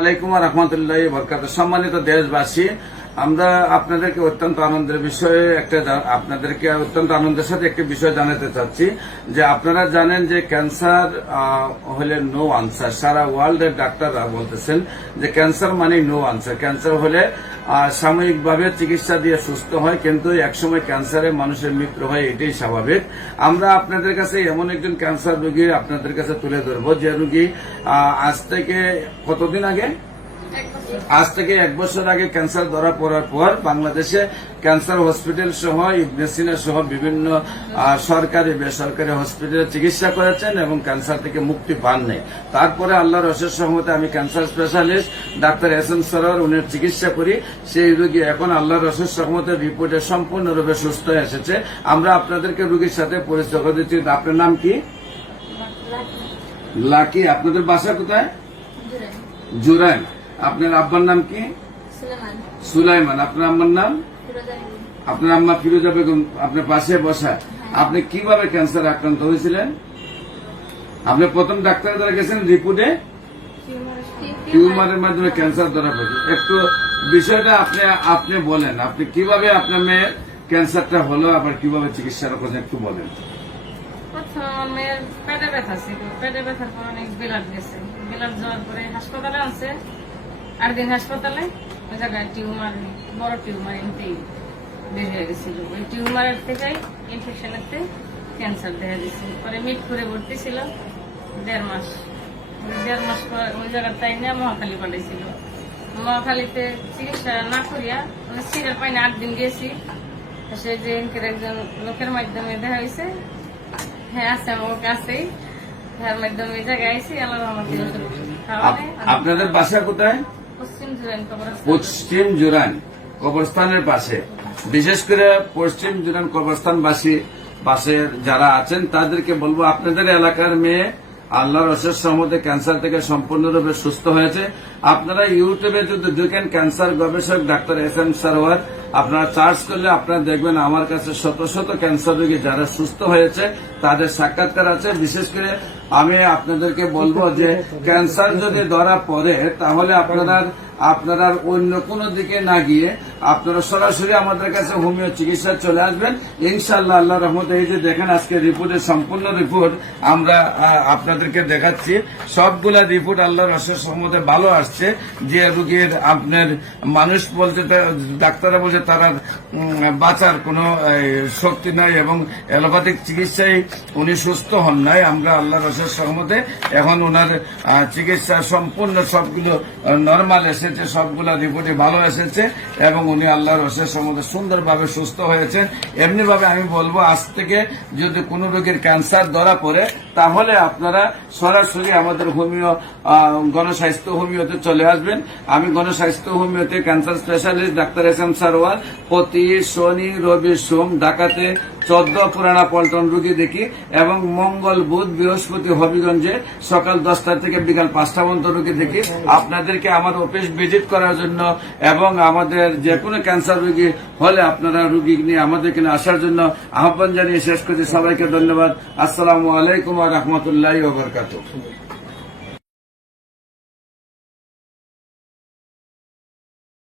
আলাইকুম রহমতুল্লাহ বরকাত। সম্মানিত দেশবাসী, আমরা আপনাদেরকে অত্যন্ত আনন্দের বিষয়ে অত্যন্ত আনন্দের সাথে একটি বিষয় জানাতে চাচ্ছি যে আপনারা জানেন যে ক্যান্সার হলে নো আনসার। সারা ওয়ার্ল্ডের ডাক্তাররা বলতেছেন যে ক্যান্সার মানে নো আনসার। ক্যান্সার হলে সাময়িকভাবে চিকিৎসা দিয়ে সুস্থ হয়, কিন্তু একসময় ক্যান্সারে মানুষের মৃত্যু হয়, এটাই স্বাভাবিক। আমরা আপনাদের কাছে এমন একজন ক্যান্সার রোগী আপনাদের কাছে তুলে ধরবো যে রোগী আজ থেকে কতদিন আগে, আজ থেকে 1 বছর আগে ক্যান্সার ধরা পড়ার পর বাংলাদেশে ক্যান্সার হসপিটাল সহ ইবনে সিনা সহ বিভিন্ন সরকারি বেসরকারি হসপিটালে চিকিৎসা করেছেন এবং ক্যান্সার থেকে মুক্তি পাননি। তারপরে আল্লাহর অশেষ রহমতে আমি cancer specialist doctor S M. Sarwar উনি চিকিৎসা করি। সেই রোগী এখন আল্লাহর অশেষ রহমতে রিপোর্টে সম্পূর্ণরূপে সুস্থ হয়ে এসেছে। আমরা আপনাদেরকে রোগীর সাথে পরিচয় করে দিচ্ছি। আপনার নাম কি? লাকি। আপনাদের বাসা কোথায়? জুরাইন। আপনার আব্বার নাম কি? সুলাইমান। আপনার আম্মার নাম? আপনার আম্মা ফিরোজা বেগম আপনার পাশে বসা। আপনি কিভাবে ক্যান্সার আক্রান্ত হয়েছিলেন? আপনি প্রথম ডাক্তারের দ্বারা গেছেন, রিপোর্টে টিউমারের মাধ্যমে ক্যান্সার ধরা পড়ে। একটু বিষয়টা আপনি বলেন, আপনি কিভাবে আপনার মেয়ের ক্যান্সারটা হলো, আবার কিভাবে চিকিৎসার কথা একটু বলেন। প্রথম মেয়ের পেটে ব্যথা ছিল, পেটে ব্যথার পর অনেক ব্লাড গেছে, ব্লাড যাওয়ার পরে হাসপাতালে আনছে। 8 দিন হাসপাতালে, ওই জায়গায় টিউমার, বড় টিউমার এমনিতেই বের হয়ে গেছিল। ওই টিউমারের থেকে ইনফেকশনের থেকে ক্যান্সার দেখা দিয়েছে। পরে মিটপুরে ভর্তি ছিল 1.5 মাস। 1.5 মাস পর ওই জায়গার তাই নিয়ে মহাখালী পাঠাইছিল। মহাখালীতে চিকিৎসা না করিয়া মানে সিরিয়াল পাইনি। 8 দিন গেছি, সে যে একজন লোকের মাধ্যমে দেখা হয়েছে, হ্যাঁ আছে আমার কাছেই, তার মাধ্যমে এই জায়গায় আইসি। আল্লাহ রহমতে আপনাদের বাসা কোথায়? পশ্চিম জুরাইন কবরস্থানের পাশে। বিশেষ করে পশ্চিম জুরাইন কবরস্থানবাসী পাশের যারা আছেন তাদেরকে বলবো, আপনাদের এলাকার মেয়ে আল্লাহর অশেষ রহমতে ক্যান্সার থেকে সম্পূর্ণরূপে সুস্থ হয়েছে। আপনারা ইউটিউবে যদি ঢুকেন ক্যান্সার গবেষক ডাক্তার এস.এম. সরোয়ার, আপনারা সার্চ করলে আপনারা দেখবেন আমার কাছে শত শত ক্যান্সার রোগী যারা সুস্থ হয়েছে তাদের সাক্ষাৎকার আছে। বিশেষ করে আমি আপনাদেরকে বলবো যে ক্যান্সার যদি ধরা পড়ে তাহলে আপনারা অন্য কোনো দিকে না গিয়ে আপনারা সরাসরি আমাদের কাছে হোমিও চিকিৎসা চলে আসবেন ইনশাআল্লাহ। আল্লাহ রহমতে এই যে দেখেন আজকে রিপোর্টের সম্পূর্ণ রিপোর্ট আমরা আপনাদেরকে দেখাচ্ছি। সবগুলা রিপোর্ট আল্লাহর অশেষ রহমতে ভালো আসছে। যে রোগীর আপনার মানুষ বলতে ডাক্তাররা বলছে তারা বাঁচার কোনো শক্তি নাই এবং অ্যালোপ্যাথিক চিকিৎসায় উনি সুস্থ হন নাই। আমরা আল্লাহর অশেষ রহমতে এখন ওনার চিকিৎসা সম্পূর্ণ সবগুলো নর্মাল এসেছে, সবগুলা রিপোর্টে ভালো এসেছে এবং উনি আল্লাহর অশেষ রহমতে সুন্দরভাবে সুস্থ হয়েছেন। এমনিভাবে আমি বলবো আজ থেকে যদি কোনো রোগীর ক্যান্সার ধরা পড়ে তাহলে আপনারা সরাসরি আমাদের হোমিও গণস্বাস্থ্য হোমিওতে চলে আসবেন। আমি গণস্বাস্থ্য হোমিওতে cancer specialist doctor S M. Sarwar প্রতি শনি রবি সোম ঢাকাতে 14 পুরানা পল্টন রোগী দেখি এবং মঙ্গল বুধ বৃহস্পতি হবিগঞ্জে সকাল 10টা থেকে বিকাল 5টা পর্যন্ত রোগী দেখি। আপনাদেরকে আমার অফিস ভিজিট করার জন্য এবং আমাদের যে কোনো ক্যান্সার রোগী হলে আপনারা রোগী নিয়ে আমাদের এখানে আসার জন্য আহ্বান জানিয়ে শেষ করছি। সবাইকে ধন্যবাদ। আসসালামু আলাইকুম ওয়া রাহমাতুল্লাহি ওয়া বারাকাতুহু।